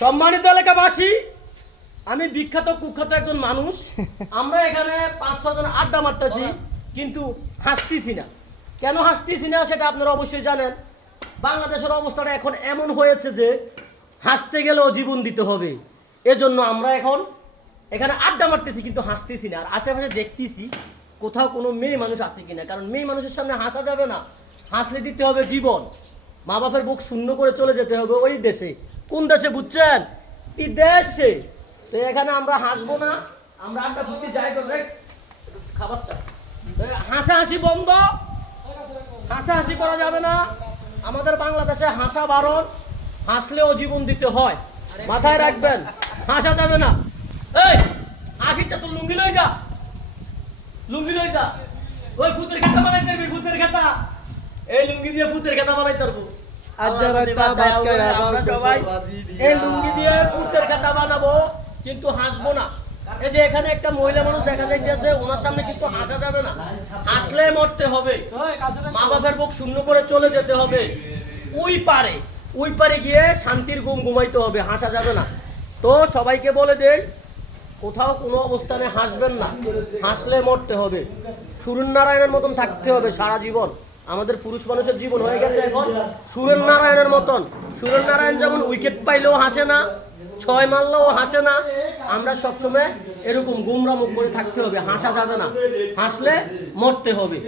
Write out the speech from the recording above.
সম্মানিত এলাকাবাসী, আমি বিখ্যাত কুখ্যাত একজন মানুষ। আমরা এখানে 5-6 জন আড্ডা মারতেছি, কিন্তু হাসতেছি না। কেন হাসতেছি না সেটা আপনারা অবশ্যই জানেন। বাংলাদেশের অবস্থাটা এখন এমন হয়েছে যে হাসতে গেলেও জীবন দিতে হবে। এজন্য আমরা এখন এখানে আড্ডা মারতেছি, কিন্তু হাসতেছি না। আর আশেপাশে দেখতেছি কোথাও কোনো মেয়ে মানুষ আছে কিনা, কারণ মেয়ে মানুষের সামনে হাসা যাবে না। হাসলে দিতে হবে জীবন। মা বাপের বুক শূন্য করে চলে যেতে হবে ওই দেশে। কোন দেশে বুঝছেন? বিদেশে। তো এখানে আমরা হাসবো না, আমরা আড্ডা ফুটি যাই করবে খাবার চা। হাসাহাসি বন্ধ, হাসাহাসি করা যাবে না। আমাদের বাংলাদেশে হাসা বারণ, হাসলেও জীবন দিতে হয়, মাথায় রাখবেন। হাসা যাবে না। এই হাসিটা তো লুঙ্গি লই যা, লুঙ্গি লই যা। ওই ফুতের খেতা বানাই দিবি, ফুতের খেতা। এই লুঙ্গি দিয়ে ফুতের খেতা বানাই তারবো। আমরা সবাই এই লুঙ্গি দিয়ে ফুতের খেতা বানাবো, কিন্তু হাসবো না। এই যে এখানে একটা মহিলা মানুষ দেখা যাইতেছে, ওনার সামনে কিন্তু হাসা যাবে না। হাসলে মরতে হবে, মা বাবার বুক শূন্য করে চলে যেতে হবে। ওই পারে গিয়ে শান্তির ঘুম ঘুমাইতে হবে, হাসা যাবে না। তো সবাইকে বলে দেই, কোথাও কোনো অবস্থানে হাসবেন না, হাসলে মরতে হবে। সুরেন নারায়ণের মতন থাকতে হবে সারা জীবন। আমাদের পুরুষ মানুষের জীবন হয়ে গেছে এখন সুরেন নারায়ণের মতন। সুরেন নারায়ণ যেমন উইকেট পাইলেও হাসে না, 6 মারলেও হাসে না। আমরা সবসময় এরকম গুমরা মুখ করে থাকতে হবে, হাসা যাবে না, হাসলে মরতে হবে।